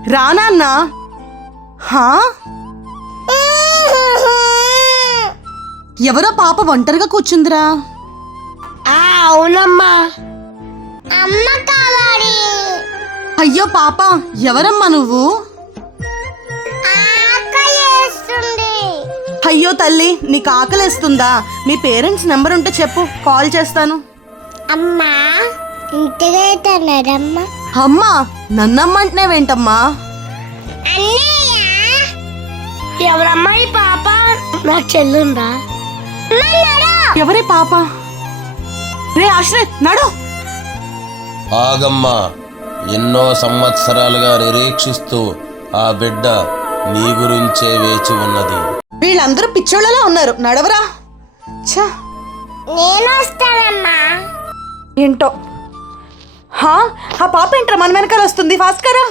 రానాన్నా హా? ఎవరో పాప ఒంటరిగా కూర్చుందిరా. అవునమ్మా. అమ్మ కావాలి. అయ్యో పాప ఎవరమ్మా నువ్వు? ఆకలేస్తుంది అయ్యో తల్లి నీకు ఆకలేస్తుందా? మీ పేరెంట్స్ నెంబర్ ఉంటే చెప్పు కాల్ చేస్తాను. అమ్మా ఇంటికి అమ్మా నన్నమ్మంటున్నావేంటమ్మా అన్నయ్య! ఎవరమ్మా ఈ పాప? నాకు చెల్లుందా? ఎవరే పాప? రే ఆశ్రయ్ నడు! ఆగమ్మా. ఎన్నో సంవత్సరాలుగా నిరీక్షిస్తూ ఆ బిడ్డ నీ గురించే వేచి ఉన్నది. వీళ్ళందరూ పిచ్చోళ్ళలా ఉన్నారు. నడవరా. ఛా! నేను వస్తానమ్మా ఏంటో? హా? ఆ పాప ఏంట్రా? మన వెనకాల వస్తుంది. ఫాస్ట్ కరా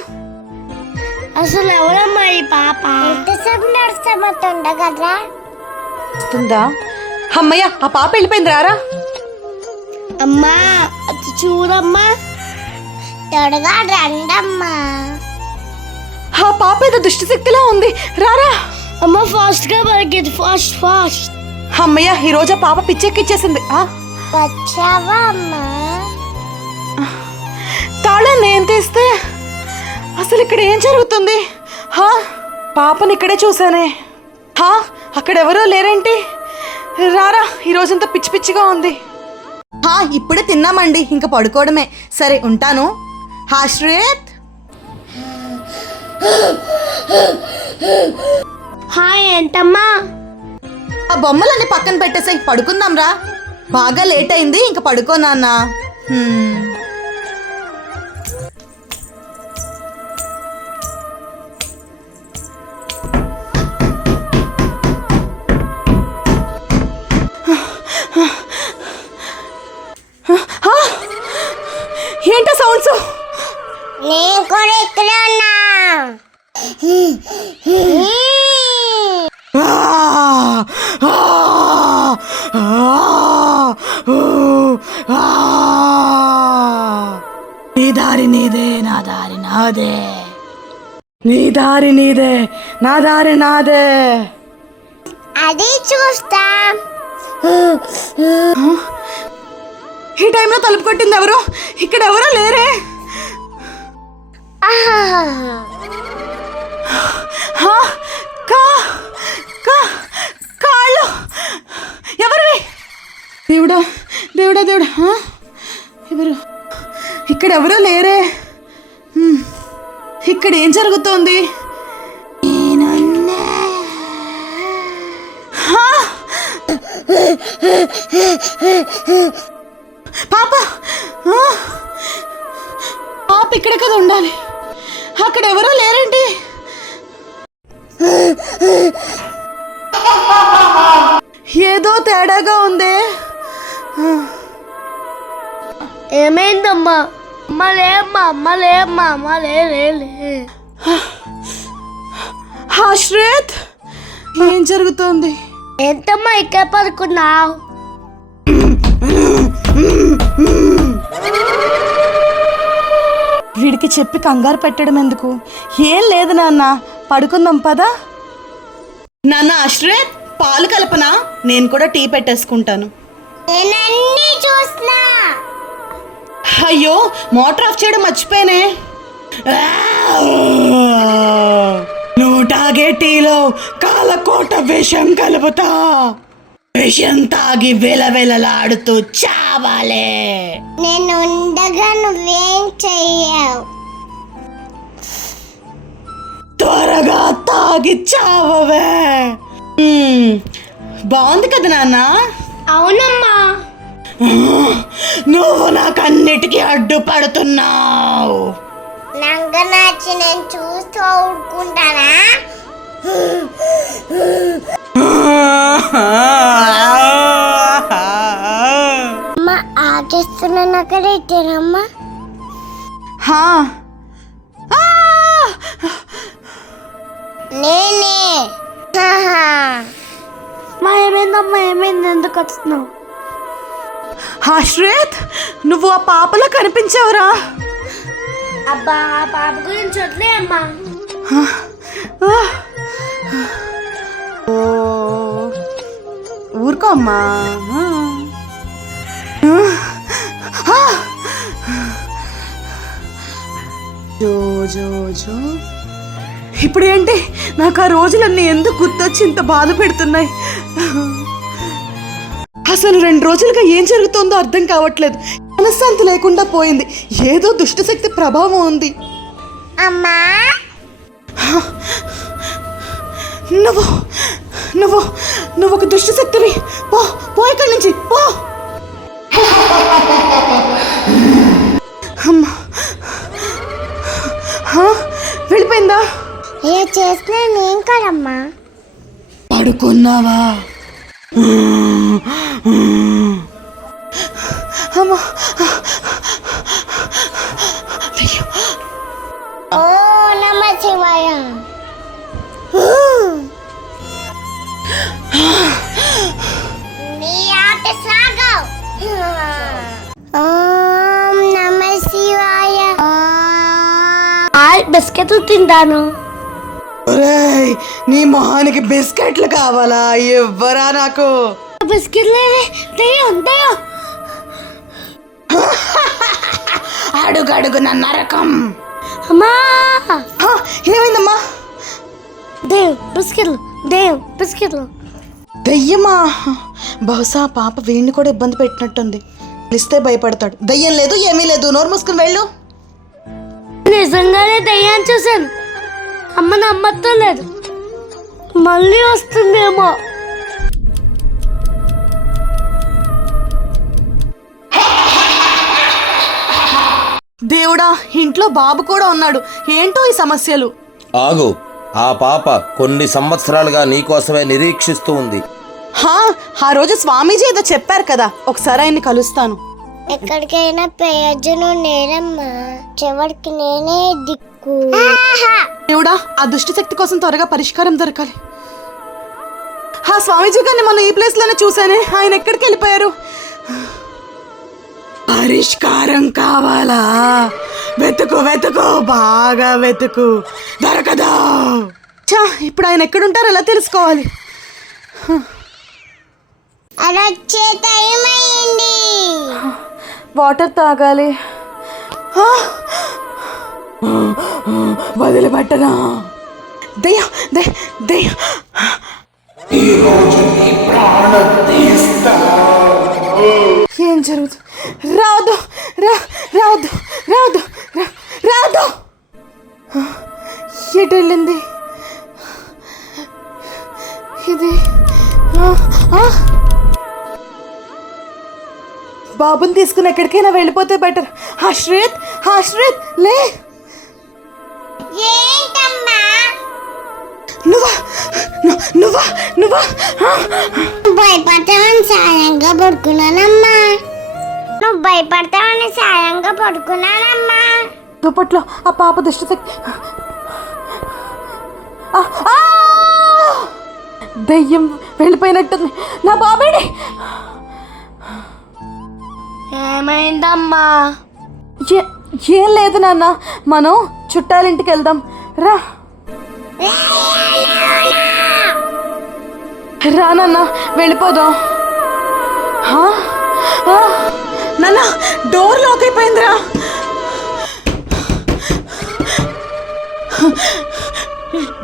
అసలు ఎవరమ్మా ఈ పాప? ఎంతసేపు నడుస్తామో ఉండగలరా వస్తుందా? అమ్మయ్య ఆ పాప వెళ్ళిపోయింది రారా అమ్మా అది చూడమ్మా. త్వరగా రండమ్మా. ఆ పాప ఏదో దుష్టి శక్తిలా ఉంది రారా అమ్మ ఫాస్ట్గా పరిగెత్తు. ఫాస్ట్ ఫాస్ట్ అమ్మయ్య ఈ రోజు ఆ పాప పిచ్చెక్కిచ్చేసింది. ఆ, వచ్చావా అమ్మా? తాళం నేను తీస్తే అసలు ఇక్కడ ఏం జరుగుతుంది? హా? పాపని ఇక్కడే చూసానే హా? అక్కడ ఎవరో లేరేంటి? రారా ఈ రోజంతా పిచ్చి పిచ్చిగా ఉంది. హా ఇప్పుడే తిన్నామండి ఇంకా పడుకోవడమే. సరే ఉంటాను. హాశ్రేత్ హాయ్ ఏంటమ్మా? ఆ బొమ్మలన్నీ పక్కన పెట్టేసాయి పడుకుందాం రా బాగా లేట్ అయింది ఇంకా పడుకో ఏంటా సౌండ్స్ నేను కూడా ఇక్కడే ఉన్నా! నీ దారి నీదే నా దారి నాదే. నీ దారి నీదే నా దారి నాదే. అది చూస్తా. ఈ టైంలో తలుపు కొట్టింది ఎవరు? ఇక్కడ ఎవరో లేరే. కాళ్ళు? ఎవరివి? దేవుడా దేవుడా దేవుడా హా? ఎవరు? ఇక్కడ ఎవరో లేరే. ఇక్కడ ఏం జరుగుతోంది? హా? పాప! పాప ఇక్కడ కదా ఉండాలి. అక్కడ ఎవరో లేరండి. ఏదో తేడాగా ఉంది. ఏమైందమ్మా? అమ్మ లేమ్మా అమ్మ లేమ్మా అమ్మ లే లే హాశ్రేత్ ఏం జరుగుతోంది? ఎంతమ్మా ఇక్కడ పడుకున్నావు? వీడికి చెప్పి కంగారు పెట్టడం ఎందుకు? ఏం లేదు నాన్న. పడుకుందాం పదా. నాన్న ఆశ్రేత్ పాలు కలపనా? నేను కూడా టీ పెట్టేసుకుంటాను. అయ్యో మోటార్ ఆఫ్ చేయడం మర్చిపోయానే. నువ్వు తాగే టీలో కాలకోట విషం కలుపుతా. విషం తాగి వెలవెలలాడుతూ చావాలే. నేను ఉండగా నువ్వేం చెయ్యవు. త్వరగా తాగి చావవే. మ్మ్. బాగుంది కదా నాన్న? అవునమ్మా. నువ్వు నాకు అన్నిటికీ అడ్డుపడుతున్నావు. నంగ నాచి నేను చూస్తూ ఊరుకుంటానా? అమ్మ అక్కడ హా. నేనే. మా ఏమైందమ్మా ఏమైంది? ఎందుకు వస్తున్నావు? హాశ్రేత్ నువ్వు ఆ పాపలో కనిపించావురా? అబ్బా ఆ పాప గురించి వదిలే అమ్మా. ఓ ఊరుకో అమ్మా. ఆ. జో జో జో. ఇప్పుడేంటి? నాకు ఆ రోజులన్నీ ఎందుకు గుర్తొచ్చి ఇంత బాధ పెడుతున్నాయి? అసలు రెండు రోజులుగా ఏం జరుగుతుందో అర్థం కావట్లేదు. మనశ్శాంతి లేకుండా పోయింది. ఏదో దుష్టశక్తి ప్రభావం ఉంది. అమ్మా. నువ్వు నువ్వు నువ్వు ఒక దుష్టశక్తివి పో పో ఇక్కడి నుంచి పో. అమ్మా? వెళ్ళిపోయిందా? ఏ చేసిన నేను కదమ్మా? పడుకున్నావా? అమ్మా. ఓ నమ శివాయ. నీ ఆట సాగవు. ఓం నమ శివాయ. బిస్కెట్లు తింటాను. ఒరేయ్, నీ మొహానికి బిస్కెట్లు కావాలా? ఇవ్వరా నాకు? బిస్కెట్లు దయ్యం దయ్యం అడుగడుగున నరకం. అమ్మా! హా, ఏమైందమ్మా? దయ్యం బిస్కెట్లు దయ్యం బిస్కెట్లు. దయ్యమా? బహుశా పాప వీడిని కూడా ఇబ్బంది పెట్టినట్టుంది. పిలిస్తే భయపడతాడు. దయ్యం లేదు ఏమీ లేదు. నోరు మూసుకుని వెళ్ళు. నిజంగానే దయ్యాన్ని చూశాను. అమ్మ నమ్మతో లేదు. మళ్ళీ వస్తుందేమో. దేవుడా ఇంట్లో బాబు కూడా ఉన్నాడు. ఏంటో ఈ సమస్యలు? ఆగు. ఆ పాప కొన్ని సంవత్సరాలుగా నీకోసమే నిరీక్షిస్తూ ఉంది. హా ఆ రోజు స్వామీజీ ఏదో చెప్పారు కదా. ఒకసారి ఆయన్ని కలుస్తాను. ఎక్కడికైనా ప్రయోజనం నేనమ్మా చివరికి నేనే దిక్కు. దేవుడా ఆ దుష్టి శక్తి కోసం త్వరగా పరిష్కారం దొరకాలి. ఆ స్వామీజీ గారిని మనం ఈ ప్లేస్లోనే చూసానే ఆయన ఎక్కడికి వెళ్ళిపోయారు? పరిష్కారం కావాలా? వెతుకు వెతుకు బాగా వెతుకు. దొరకదా. చా ఇప్పుడు ఆయన ఎక్కడుంటారో ఎలా తెలుసుకోవాలి? టైం అయింది వాటర్ తాగాలి. ఆ! వదిలిపెట్టనా? దయ్యం దయ్యం దయ్యం. ఏం జరుగుతుంది రావద్దు. రా రావద్దు. రావద్దు. రా రావద్దు. ఎటు వెళ్ళింది? ఇది. బాబుని తీసుకుని ఎక్కడికైనా వెళ్ళిపోతే బెటర్ హర్షిత్ హర్షిత్ లే. నువ్వా? నువ్వా? నువ్వా! భయపడతామని సాయంగా పడుకున్నానమ్మా. నువ్వు భయపడతామని సాయంగా పడుకున్నానమ్మా. దుప్పట్లో ఆ పాప దుష్టశక్తి! దయ్యం వెళ్ళిపోయినట్టుంది. నా బాబేడి! ఏమైందమ్మా? ఏ- లేదు నాన్న. మనం చుట్టాలింటికి వెళ్దాం. రా. రా నాన్న వెళ్ళిపోదాం. హా? ఆ! నాన్న డోర్ లాక్ అయిపోయిందిరా.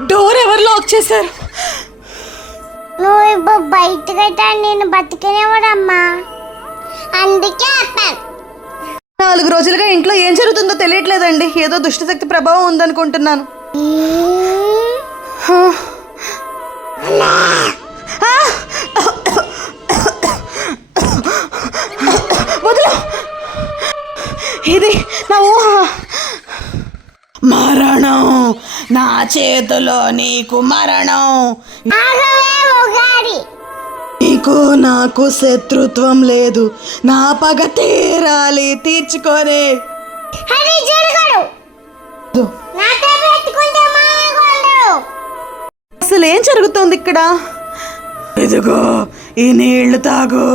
డోర్ ఎవరు లాక్ చేశారు? నువ్వు ఇప్పుడు బయటకు అయితే నేను బతికినేవాడమ్మా. అందుకే నాలుగు రోజులుగా ఇంట్లో ఏం జరుగుతుందో తెలియట్లేదండి. ఏదో దుష్టశక్తి ప్రభావం ఉందనుకుంటున్నాను హా. ఆ! వదిలు ఇది నా ఊహ మరణం నా చేతిలో నీకు మరణం. నీకు నాకు శత్రుత్వం లేదు. నా పగ తీరాలి తీర్చుకోరే అసలు ఏం జరుగుతోంది ఇక్కడ? ఇదిగో ఈ నీళ్ళు తాగు.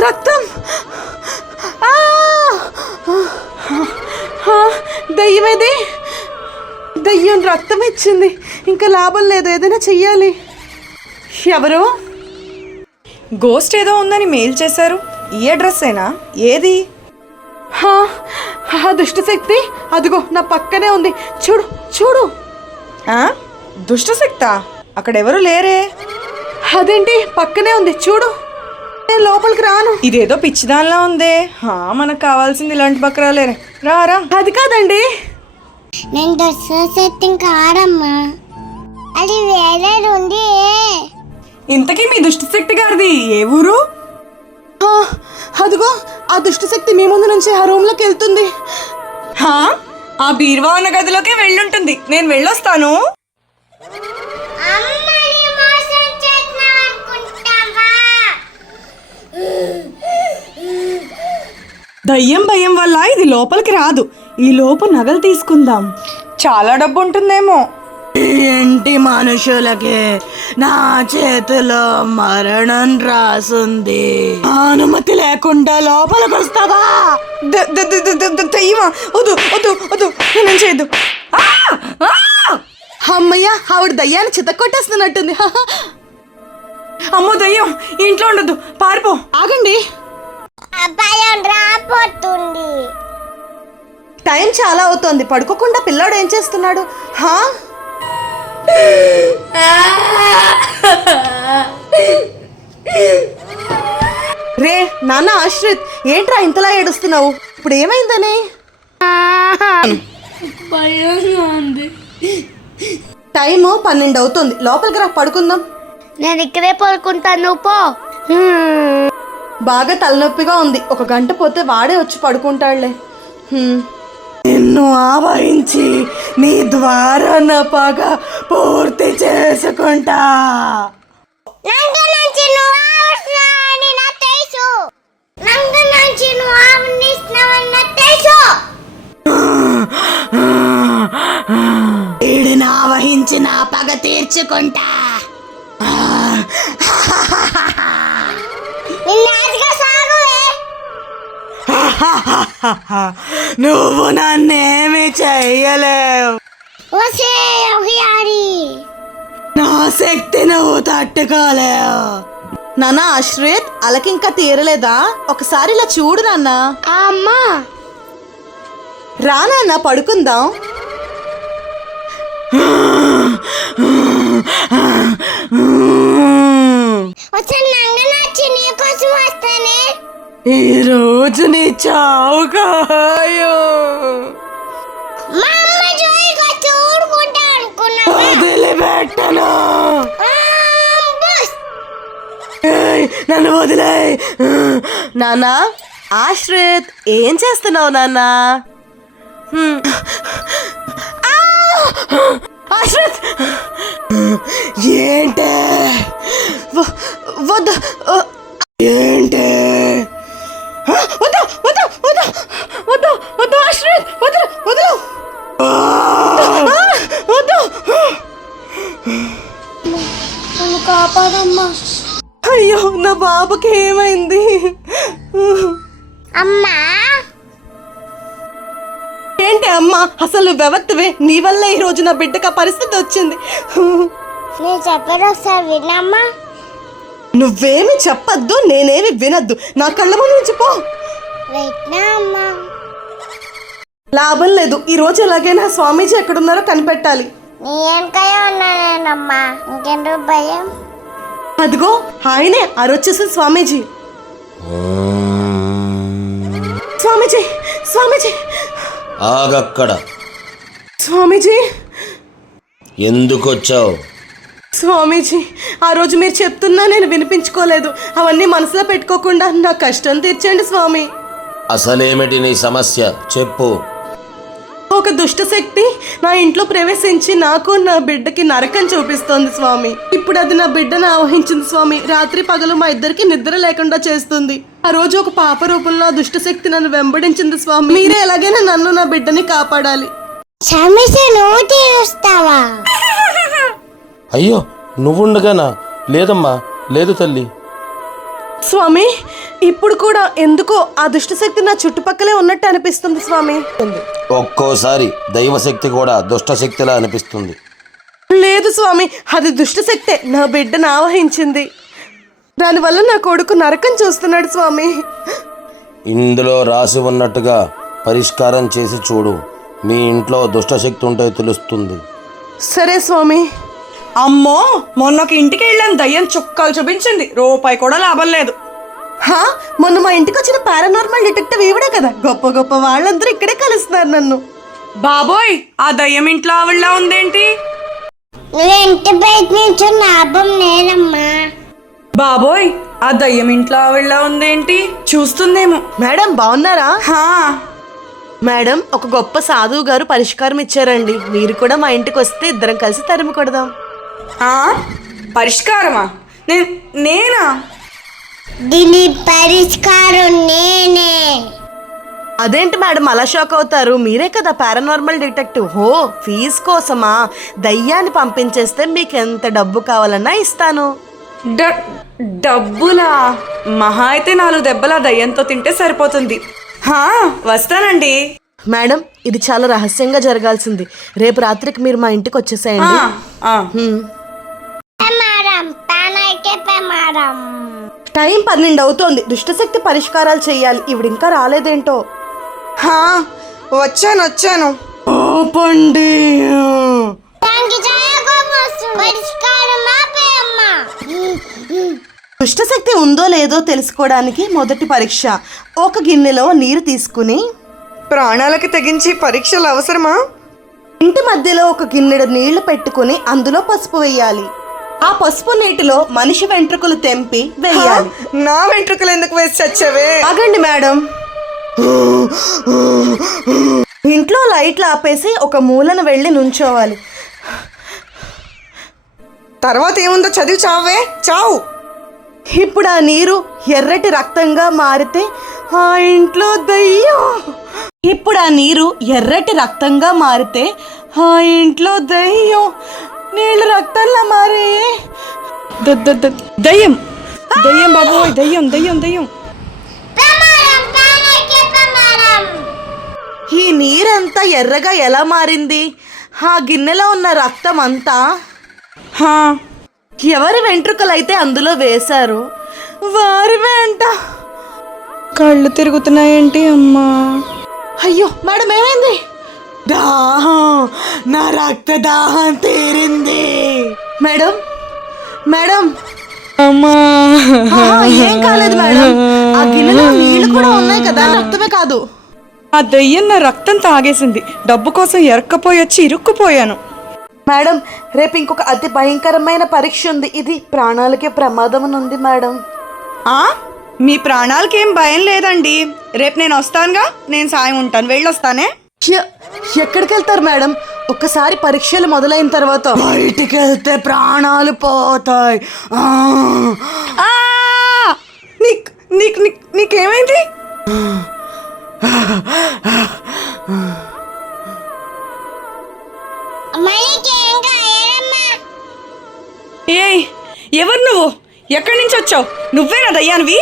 రక్తం. ఆ! దయ్యమేది దయ్యం రక్తం ఇచ్చింది. ఇంకా లాభం లేదు ఏదైనా చెయ్యాలి. ఎవరు? గోస్ట్ ఏదో ఉందని మెయిల్ చేశారు. ఈ అడ్రస్సేనా ఏది? దుష్టశక్తి? అదిగో నా పక్కనే ఉంది. చూడు చూడు? దుష్టశక్తా? అక్కడెవరు లేరే? అదేంటి? పక్కనే ఉంది. చూడు. నేను లోపలికి రాను. ఇదేదో పిచ్చిదానిలా ఉందే. హా, మనకు కావాల్సింది ఇలాంటి బక్రాలేరే రా రా. అది కాదండి. నేను కాదమ్మా. అది వేరేది ఉంది. ఇంతకీ మీ దుష్టశక్తి గారిది ఏ ఊరు? ఆ, అదిగో ఆ దుష్టశక్తి మీ ముందు నుంచి ఆ రూమ్లోకి వెళ్తుంది. హా? ఆ బీర్వా ఉన్న గదిలోకే వెళ్ళుంటుంది. నేను వెళ్ళొస్తాను. అమ్మని దయ్యం భయం వల్ల ఇది లోపలికి రాదు. ఈ లోపు నగలు తీసుకుందాం. చాలా డబ్బు ఉంటుందేమో ఏంటి మనుషులకి నా చేతిలో మరణం రాసుంది. అనుమతి లేకుండా లోపలికి వస్తావా? ద- ద- ద- ద- ద- ద- దయ్యమా? వద్దు వద్దు వద్దు నేను చేయదు అమ్మయ్య ఆవిడ దయ్యాన్ని చితక్కొట్టేస్తున్నట్టుంది. అమ్మో దయ్యం ఇంట్లో ఉండదు పారిపో. ఆగండి. అబ్బాయం రాపోతుంది టైం చాలా అవుతోంది. పడుకోకుండా పిల్లాడు ఏం చేస్తున్నాడు? హా? రే నాన్న ఆశ్రిత్ ఏంట్రా ఇంతలా ఏడుస్తున్నావు? ఇప్పుడు ఏమైందని? టైము పన్నెండు అవుతుంది. లోపలికి రా పడుకుందాం. నేను ఇక్కడే పడుకుంటాను పో. బాగా తలనొప్పిగా ఉంది. ఒక గంట పోతే వాడే వచ్చి పడుకుంటాడులే. నిన్ను ఆవహించి నీ ద్వారా నా పగ పూర్తి చేసుకుంటా. వీడిని ఆవహించి నా పగ తీర్చుకుంటా. నువ్వు నన్నేమి చెయ్యలేవు. నా శక్తి నువ్వు తట్టుకోలేవు. నాన్న ఆశ్రిత్ అలకింకా తీరలేదా? ఒకసారి ఇలా చూడు నాన్న. అమ్మా. రా నాన్న పడుకుందాం వచ్చే నంగ నచ్చి నీ కోసం వస్తానే ఈ రోజు నీ చావు అనుకున్నా వదిలిపెట్టను. నన్ను వదిలే నాన్న ఆశ్రిత్ ఏం చేస్తున్నావు నాన్న? ఆశ్రిత్ ఏంటే? వద్దు. ఏంటే? వద్దు వద్దు వద్దు వద్దు వద్దు కాపాడమ్మా. అయ్యో నా బాబుకి ఏమైంది? అమ్మా! ఏంటి అమ్మా? అసలు వ్యవత్తువే? నీ వల్ల ఈ రోజు నా బిడ్డకు ఆ పరిస్థితి వచ్చింది. నేను చెప్పేది ఒకసారి వినమ్మా. నువ్వేమి చెప్పొద్దు నేనేమి వినొద్దు. నా కళ్ళ ముందు నుంచి పో. అమ్మా. లాభం లేదు. ఈ రోజు ఎలాగైనా స్వామీజీ ఎక్కడున్నారో కనిపెట్టాలి. నీ వెనకయే ఉన్నానేనమ్మా. ఇంకెందుకు భయం? అదిగో ఆయనే అరొచ్చేసిన స్వామీజీ. స్వామీజీ స్వామీజీ. ఆగక్కడ. స్వామీజీ! ఎందుకొచ్చావు? స్వామీజీ ఆ రోజు మీరు చెప్తున్నా నేను వినిపించుకోలేదు. అవన్నీ మనసులో పెట్టుకోకుండా నా కష్టం తీర్చండి స్వామి. అసలేమిటి నీ సమస్య? చెప్పు. ఒక దుష్ట శక్తి నా ఇంట్లో ప్రవేశించి నాకు నా బిడ్డకి నరకం చూపిస్తోంది స్వామి. ఇప్పుడు అది నా బిడ్డను ఆవహించింది స్వామి. రాత్రి పగలు మా ఇద్దరికి నిద్ర లేకుండా చేస్తుంది. ఆ రోజు ఒక పాప రూపంలో ఆ దుష్ట శక్తి నన్ను వెంబడించింది స్వామి. మీరే ఎలాగైనా నన్ను నా బిడ్డని కాపాడాలి. అయ్యో నువ్వుండగానా? లేదమ్మా లేదు తల్లి. స్వామి ఇప్పుడు కూడా ఎందుకో ఆ దుష్టశక్తి నా చుట్టుపక్కలే ఉన్నట్టు అనిపిస్తుంది స్వామి. ఒక్కోసారి దైవశక్తి కూడా దుష్టశక్తిలా అనిపిస్తుంది. లేదు స్వామి. అది దుష్టశక్తే. నా బిడ్డను ఆవహించింది. దానివల్ల నా కొడుకు నరకం చూస్తున్నాడు స్వామి. ఇందులో రాసి ఉన్నట్టుగా పరిష్కారం చేసి చూడు. మీ ఇంట్లో దుష్టశక్తి ఉంటే తెలుస్తుంది. సరే స్వామి. అమ్మో మొన్న ఒక ఇంటికి వెళ్ళాను. దయ్యం చుక్కలు చూపించింది. రూపాయి కూడా లాభం లేదు. హా? మొన్న మా ఇంటికి వచ్చిన పారానార్మల్ డిటెక్టివ్ ఈవిడే కదా. గొప్ప గొప్ప వాళ్ళందరూ ఇక్కడే కలుస్తున్నారు నన్ను. బాబోయ్ ఆ దయ్యం ఇంట్లో ఆవిడలా ఉందేంటి? ఇంటి బయట నుంచి లాభం లేదమ్మా బాబోయ్ ఆ దయ్యం ఇంట్లో ఆవిడలా ఉందేంటి? చూస్తుందేమో. మేడం బాగున్నారా? హా. మేడం ఒక గొప్ప సాధువు గారు పరిష్కారం ఇచ్చారండి. మీరు కూడా మా ఇంటికి వస్తే ఇద్దరం కలిసి తరిమి కొడదాం. ఆ? పరిష్కారమా? నేను నేనా? దీని పరిష్కారం నేనే. అదేంటి మేడం అలా షాక్ అవుతారు? మీరే కదా పారానార్మల్ డిటెక్టివ్. హో ఫీజు కోసమా? దయ్యాన్ని పంపించేస్తే మీకు ఎంత డబ్బు కావాలన్నా ఇస్తాను. డ- డబ్బులా? మహా అయితే నాలుగు దెబ్బల దయ్యంతో తింటే సరిపోతుంది. హా వస్తానండి. మేడం ఇది చాలా రహస్యంగా జరగాల్సింది. రేపు రాత్రికి మీరు మా ఇంటికి ఆ, వచ్చేసేయండి. టైం పన్నెండు అవుతోంది. దుష్టశక్తి పరిష్కారాలు చేయాలి. ఇవిడ ఇంకా రాలేదేంటో? హా, వచ్చాను వచ్చాను. పండి దానికి చాలా కోపం వస్తుంది. పరిష్కారం ఆపే అమ్మా. దుష్టశక్తి ఉందో లేదో తెలుసుకోవడానికి మొదటి పరీక్ష. ఒక గిన్నెలో నీరు తీసుకుని ప్రాణాలకి తెగించి పరీక్షలు అవసరమా? ఇంటి మధ్యలో ఒక గిన్నెడు నీళ్ళు పెట్టుకుని అందులో పసుపు వేయాలి. ఆ పసుపు నీటిలో మనిషి వెంట్రుకలు తెంపి వేయాలి. నా వెంట్రుకలు ఎందుకు వేసి చచ్చావే? ఆగండి మేడం. ఇంట్లో లైట్లు ఆపేసి ఒక మూలన వెళ్ళి నుంచోవాలి. తర్వాత ఏముందో చదివి చావే? చావు. ఇప్పుడు ఆ నీరు ఎర్రటి రక్తంగా మారితే ఆ ఇంట్లో దయ్యం. ఇప్పుడు ఆ నీరు ఎర్రటి రక్తంగా మారితే ఆ ఇంట్లో దయ్యం. నీళ్ళు రక్తంలా మారే. దయ్యం. దయ్యం బాబు దయ్యం దయ్యం దయ్యం. ఈ నీరంతా ఎర్రగా ఎలా మారింది? ఆ గిన్నెలో ఉన్న రక్తం అంతా హా ఎవరి వెంట్రుకలైతే అందులో వేశారు? వారి వెంట. కళ్ళు తిరుగుతున్నాయేంటి అమ్మా? అయ్యో మేడం ఏమైంది? దాహం. నా రక్త దాహం తీరింది. మేడం? మేడం? అమ్మా. ఏం కాలేదు మేడం. ఆ గిన్నెలో నీళ్ళు కూడా ఉన్నాయి కదా రక్తమే కాదు. ఆ దయ్యం నా రక్తం తాగేసింది. డబ్బు కోసం ఎరక్కపోయి వచ్చి ఇరుక్కుపోయాను. మేడం రేపు ఇంకొక అతి భయంకరమైన పరీక్ష ఉంది. ఇది ప్రాణాలకే ప్రమాదం ఉంది మేడం. ఆ? మీ ప్రాణాలకి భయం లేదండి. రేపు నేను వస్తానుగా. నేను సాయం ఉంటాను. వెళ్ళొస్తానే. ఎక్కడికి వెళ్తారు మేడం? ఒక్కసారి పరీక్షలు మొదలైన తర్వాత. బయటికి వెళ్తే ప్రాణాలు పోతాయి! నీక్ నీక్ నీక్ నీకేమైంది? ఏం ఎవరు నువ్వు? ఎక్కడి నుంచి వచ్చావు? నువ్వేనా దయ్యానివి?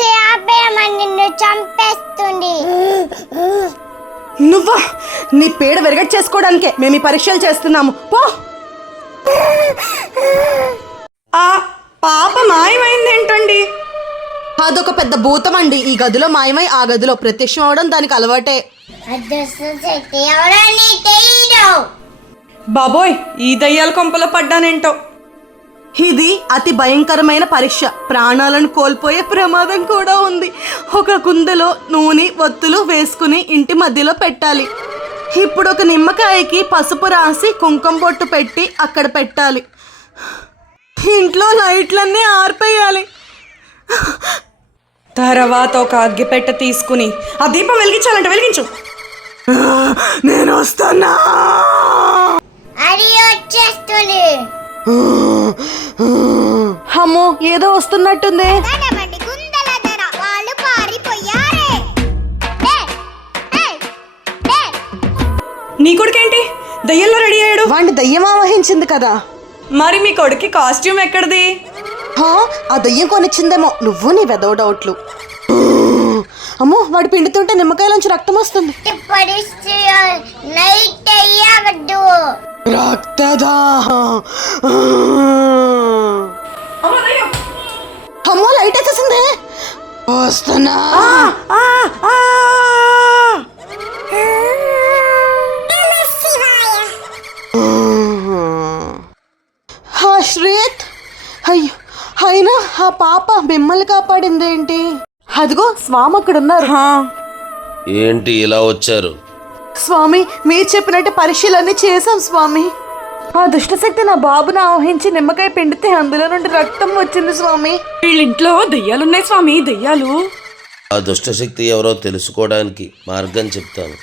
ఆపేయమని నిన్ను చంపేస్తుంది. నువ్వా? నీ పేడ వెరగట్ చేసుకోవడానికే మేము ఈ పరీక్షలు చేస్తున్నాము. పో. ఆ పాప మాయమైందేంటండి? అదొక పెద్ద భూతం అండి ఈ గదిలో మాయమై ఆ గదిలో ప్రత్యక్షం అవడం దానికి అలవాటే. బాబోయ్ ఈ దయ్యాల కొంపలో పడ్డానేంటో. ఇది అతి భయంకరమైన పరీక్ష. ప్రాణాలను కోల్పోయే ప్రమాదం కూడా ఉంది. ఒక కుందలో నూనె ఒత్తులు వేసుకుని ఇంటి మధ్యలో పెట్టాలి. ఇప్పుడు ఒక నిమ్మకాయకి పసుపు రాసి కుంకుమ బొట్టు పెట్టి అక్కడ పెట్టాలి. ఇంట్లో లైట్లన్నీ ఆర్పేయాలి. తర్వాత ఒక అగ్గిపెట్ట తీసుకుని ఆ దీపం వెలిగించాలంటే వెలిగించు. నేను వస్తున్నా. అది వచ్చేస్తుంది. అమ్మో ఏదో వస్తున్నట్టుంది. ధనమండి గుందల ధర వాళ్ళు పారిపోయారే. ఏ, ఏ, ఏ. నీ కొడుకేంటి? దయ్యంలో రెడీ అయ్యాడు. వాడిని దయ్యం ఆవహించింది కదా. మరి మీ కొడుక్కి కాస్ట్యూమ్ ఎక్కడిది? హా, ఆ దయ్యం కొనిచ్చిందేమో. నువ్వు నీ వెదవ డౌట్లు. అమ్మో వాడు పిండుతుంటే నిమ్మకాయలోంచి రక్తం వస్తుంది. రక్తదాహం. అమ్మో లైట్ వచ్చేసింది వస్తున్నా. శ్రేత్ అయ్యో అయినా ఆ పాప మిమ్మల్ని కాపాడింది ఏంటి అదిగో స్వామి అక్కడ ఉన్నారు హా, ఏంటి ఇలా వచ్చారు? స్వామి మీరు చెప్పినట్టు పరీక్షలన్నీ చేశాం స్వామి. ఆ దుష్టశక్తి నా బాబును ఆవహించి నిమ్మకాయ పిండితే అందులో నుండి రక్తం వచ్చింది స్వామి. వీళ్ళింట్లో దెయ్యాలున్నాయి స్వామి దెయ్యాలు. ఆ దుష్టశక్తి ఎవరో తెలుసుకోవడానికి మార్గం చెప్తాను.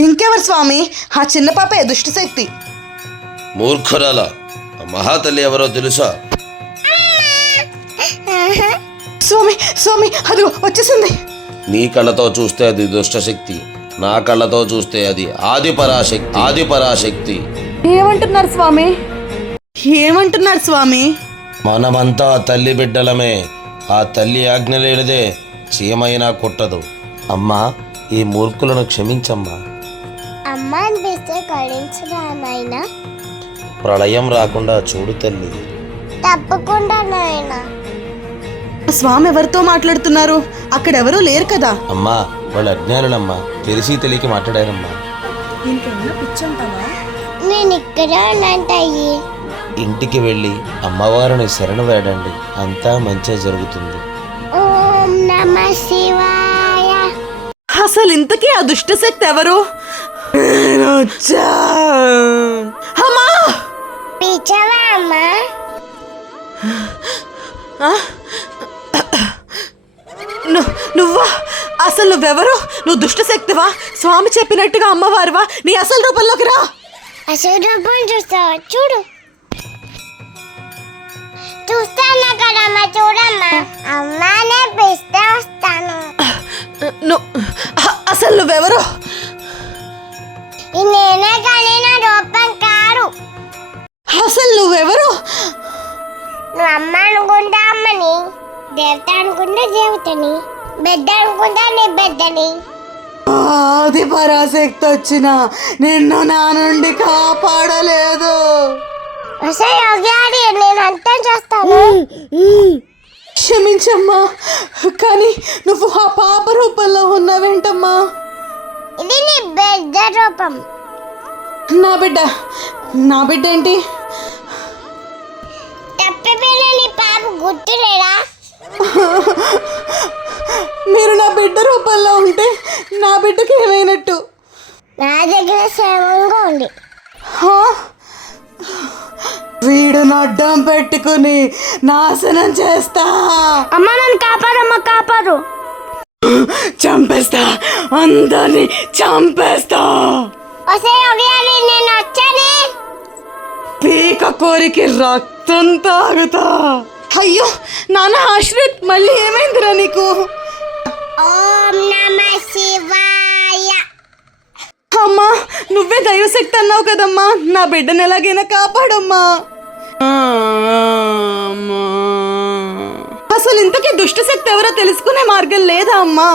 ఇంకెవరు స్వామి? ఆ చిన్న పాపే దుష్టశక్తి. మూర్ఖురాల ఆ మహాతల్లి ఎవరో తెలుసా? స్వామి స్వామి అదిగో వచ్చేసింది. నీ కళ్ళతో చూస్తే అది దుష్టశక్తి. నా కళ్ళతో చూస్తే అది ఆది పరాశక్తి ఆది పరాశక్తి ఏమంటున్నారు స్వామి? ఏమంటున్నారు స్వామి? మనమంతా తల్లి బిడ్డలమే. ఆ తల్లి ఆజ్ఞ లేనిదే చీమైనా కుట్టదు. అమ్మా ఈ మూర్ఖులను క్షమించమ్మా. అమ్మ అనిపిస్తే కడించరా నాయన? ప్రళయం రాకుండా చూడు తల్లి. తప్పకుండా నాయన. స్వామి ఎవరితో మాట్లాడుతున్నారు? అక్కడ ఎవరూ లేరు కదా. అమ్మా వాళ్ళు అజ్ఞానులమ్మా తెలిసి తెలియక మాట్లాడారమ్మా. నేను ఇక్కడ ఇంటికి వెళ్ళి అమ్మవారిని శరణు వేడండి. అంతా మంచిగా జరుగుతుంది. ఓం నమ శివాయ. అసలు ఇంతకీ ఆ దుష్టశక్తి ఎవరు. అమ్మా! పిచ్చవా అమ్మా? నువ్వా? అసలు నువ్వెవరు? నువ్వు దుష్టశక్తివా? స్వామి చెప్పినట్టుగా అమ్మవారివా? నీ అసలు రూపంలోకి రా. అసలు రూపం చూస్తావా? చూడు. చూస్తాను కదమ్మా చూడమ్మా. అమ్మానే పిస్తే వస్తాను. అ- అసలు నువ్వెవరు? ఈ నేనే కానీ నా రూపం కారు అసలు నువ్వెవరు? నువ్వు అమ్మ అనుకుంటా అమ్మని దేవత అనుకుంటే దేవతని. బిడ్డ అనుకుంటా నీ బిడ్డని ఆది పరాశక్తి వచ్చిన నిన్ను నా నుండి కాపాడలేదు. అసలు యోగి నేను అంతా చేస్తాను. క్షమించమ్మా కానీ నువ్వు ఆ పాప రూపంలో ఉన్నావేంటమ్మా? ఇది నీ బిడ్డ రూపం. నా బిడ్డ నా బిడ్డ ఏంటి? తప్పిపోయిన నీ పాప గుర్తులేదా? మీరు నా బిడ్డ రూపంలో ఉంటే నా బిడ్డకి ఏమైనట్టు? నా దగ్గర క్షేమంగా ఉంది హా? వీడు నడ్డం పెట్టుకుని నాశనం చేస్తా. అమ్మ నన్ను కాపాడమ్మ కాపాడు. చంపేస్తా. అందరిని చంపేస్తా. నేను వచ్చాను. పీక కోరికి రక్తం తాగుతా. అయ్యో నాన్న ఆశ్రిత్ మళ్ళీ ఏమైందిరా నీకు? ఓం నమ శివాయ. అమ్మా నువ్వే దైవశక్తి అన్నావు కదమ్మా. నా బిడ్డను ఎలాగైనా కాపాడమ్మా. అమ్మా. అసలు ఇంతకీ దుష్టశక్తి ఎవరో తెలుసుకునే మార్గం లేదా అమ్మా?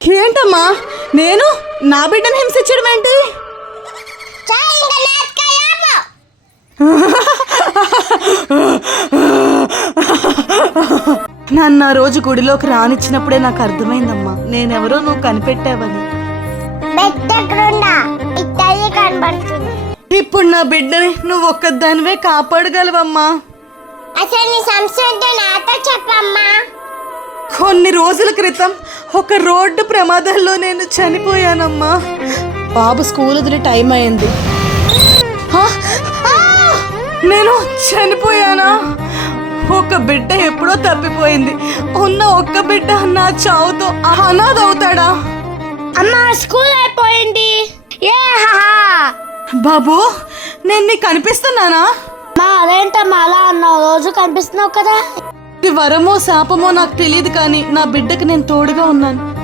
ఏంటమ్మా? నేను నా బిడ్డను హింసించడం ఏంటి? నన్ను ఆ రోజు గుడిలోకి రానిచ్చినప్పుడే నాకు అర్థమైందమ్మా. నేనెవరో నువ్వు కనిపెట్టావని. ఇప్పుడు నా బిడ్డని నువ్వు ఒక్కదానివే కాపాడగలవమ్మా. అసలు నాతో చెప్పమ్మా. కొన్ని రోజుల క్రితం ఒక రోడ్డు ప్రమాదంలో నేను చనిపోయానమ్మా. బాబు స్కూల్ వదిలే టైం అయింది! నేను చనిపోయానా? ఒక బిడ్డ ఎప్పుడో తప్పిపోయింది. ఉన్న ఒక్క బిడ్డ నా చావుతో అనాథ అవుతాడా అమ్మా స్కూల్ అయిపోయింది. బాబు నేను నీకు కనిపిస్తున్నానా? మా అదేంటమ్మా అలా అన్నావు? రోజు కనిపిస్తున్నావు కదా. ఇది వరమో శాపమో నాకు తెలియదు కానీ నా బిడ్డకి నేను తోడుగా ఉన్నాను.